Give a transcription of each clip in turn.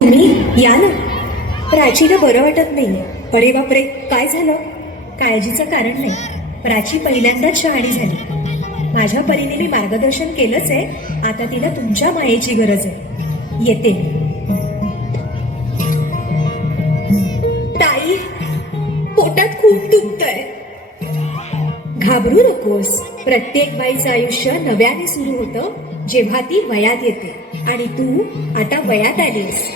तुम्ही या ना. प्राचीला बरं वाटत नाही. अरे बापरे, काय झालं? काळजीचं कारण नाही. प्राची पहिल्यांदाच शहाणी झाली. माझ्या परीने मी मार्गदर्शन केलंच आहे. आता तिला तुमच्या मायेची गरज आहे. येते. ताई, पोटात खूप दुखतंय. घाबरू नकोस. प्रत्येक बाईचं आयुष्य नव्याने सुरू होतं जेव्हा ती वयात येते. आणि तू आता वयात आलीस.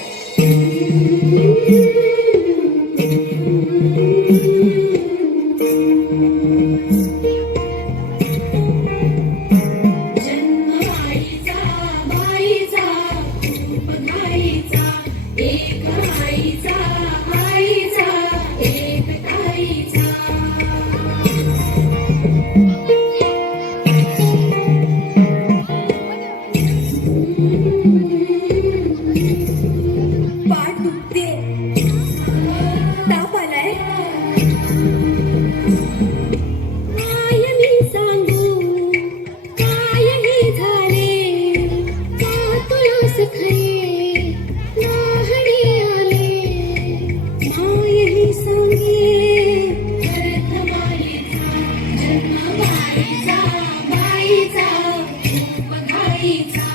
पाठ दुखते. ताप आलाय. काय मी सांगू, काय मी झाले, का तुला सखये लहाने आले. मायही सांगे अर्थ मायेचा, जन्म बाईचा, बाईचा रूप घाईचा.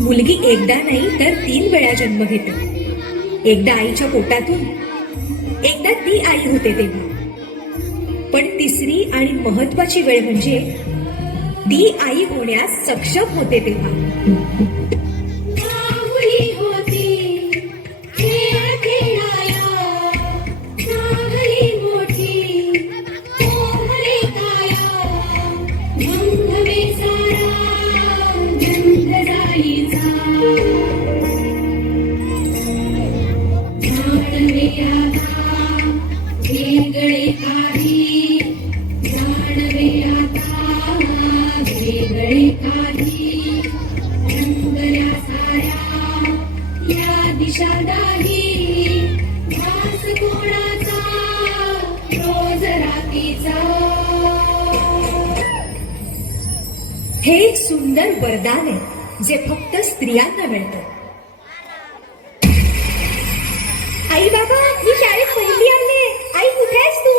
मुलगी एकदा नाही तर 3 वेळा जन्म घेते. एकदा आईच्या पोटातून, एकदा ती आई होते तेव्हा. पण तिसरी आणि महत्वाची वेळ म्हणजे ती आई होण्यास सक्षम होते तेव्हा. नाहुरी होती खेळ खेळाया, नाहरी मोठी मोहरे काया. गंधवे सारा गंध जाईचा, जाणवे आता वेगळे काही, जाणवे आता वेगळे काही. रंगल्या साऱ्या या दिशा नाही, वास कोणाचा रोज रात्रीचा. हे एक सुंदर वरदान आहे जे फक्त स्त्रियांना मिळतं. आई बाबा, मी शाळेत पहिली आले. आई, कुठे आहेस तू?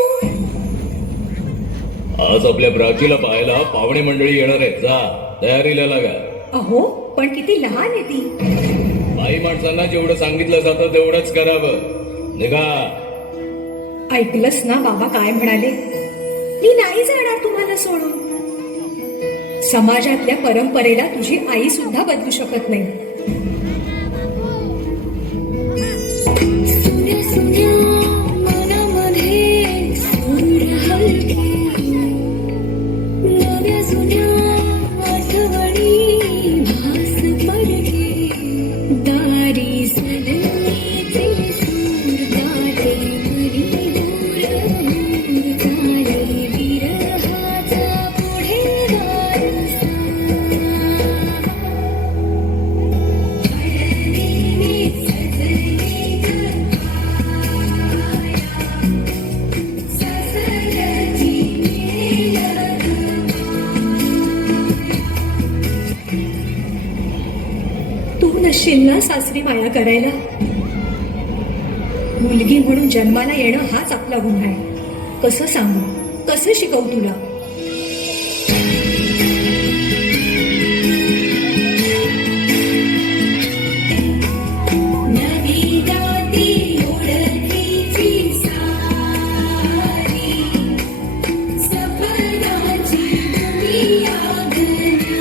आज आपल्या प्राचीला पाहायला पाहुणे मंडळी येणार आहेत. जा, तयारीला लागा. अहो, पण किती लहान आहे ती. बाई माणसांना जेवढं सांगितलं जातं तेवढंच करावं. निघा. ऐकलंस ना बाबा काय म्हणाले? मी नाही जाणार तुम्हाला सोडून. समाजातल्या परंपरेला तुझी आई सुद्धा बदलू शकत नाही. सुन्या सुन्या मनामध्ये सूर हलके, नव्या जुन्या आठवणी भास पडके. दारी सदनीचे सूर गाते मनी दूर दूर झाले विरहाचा पुढे वारसा. अडविणी सजली सासरची तू नसशील ना सासरी माया करायला. मुलगी म्हणून जन्माला येणं हाच आपला गुन्हा आहे. कसं सांगू, कसं शिकवू तुला? नदी जाती ओळखीची सारी, सपनाची दुनिया गणारी.